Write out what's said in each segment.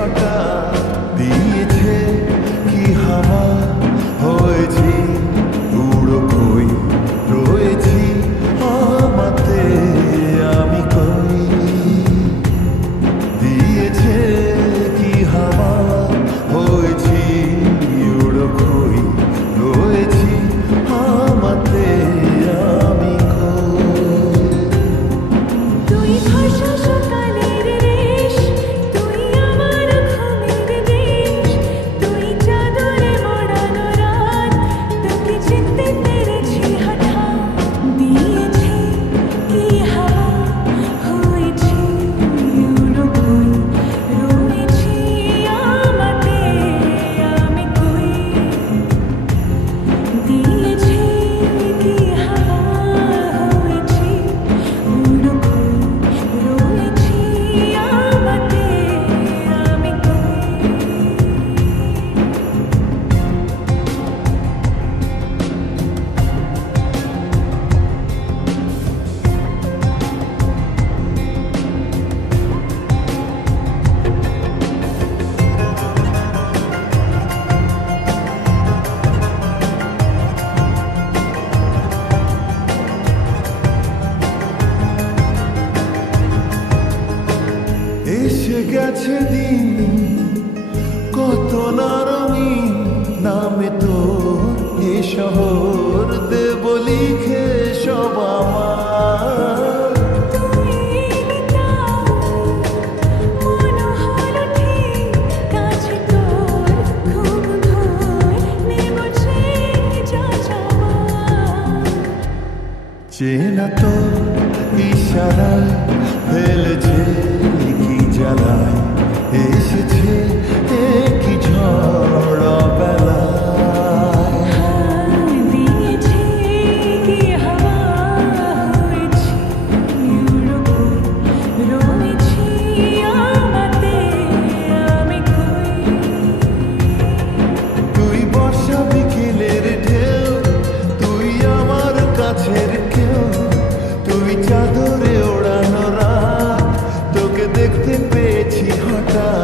হঠাৎ দিয়েছে কি হাওয়া হয়েছি উড়ো কই রয়েছি আমাতে আমি কই দিয়েছে কি হাওয়া হয়েছি উড়ো কই রয়েছি আমাতে আমি কই তুই ভাষা সকালের রেশ, তুই আমার ঘুমের দেশ, তুই চাদরে মোড়ানো রাত, তোকে চিনতে পেরেছি হঠাৎ। দিয়েছে কি হাওয়া হয়েছি উড়ো কই রয়েছি আমাতে আমি কই দিয়েছে কি হাওয়া হয়েছি উড়ো কই রয়েছি আমাতে আমি এসে গেছে দিন কত না রঙিন নামে তোর এ শহর দেব লিখে সব আমার তুই মনোহর ঠিক কাছে তোর ঘুম ঘোর নেমছে যা যাওয়া চেনা তো ইশারায় ফেলেছে কি জ্বালায় এসেছে কি ঝড় বেলায় দিয়েছে কি হাওয়া হয়েছি উড়ো কই রয়েছি আমাতে আমি কই তুই বর্ষা বিকেলের ঢেউ তুই আমার কাছের কেউ তুই চাদরে ওড়ানো রাত তোকে দেখতে পেয়েছি হঠাৎ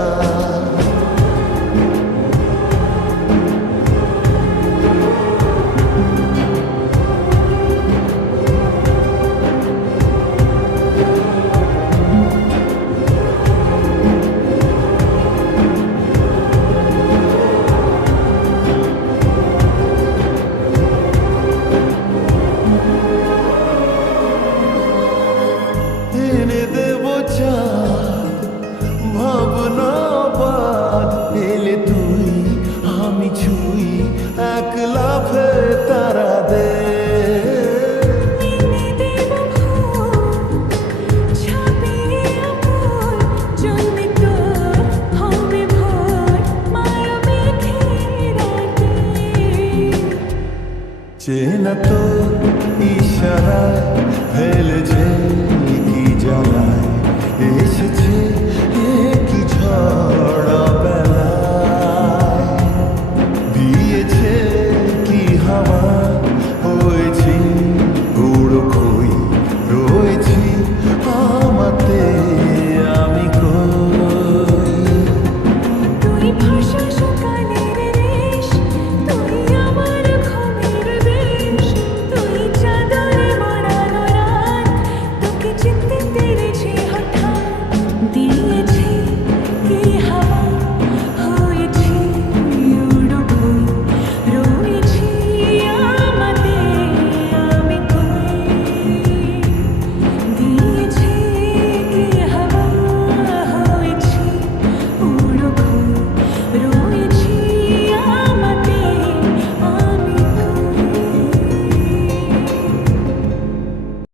এনে দেব চাঁদ ভাবনা বাদ এলে তুই আমি ছুই এক লাফে তারা দে এনে দেব ফুল ছাপিয়ে ফুল জন্মে তোর হবে ভোর মায়া মেঘে রাতে চেনা তো ইশারায় ফেলেছে কি জ্বালায় এসেছে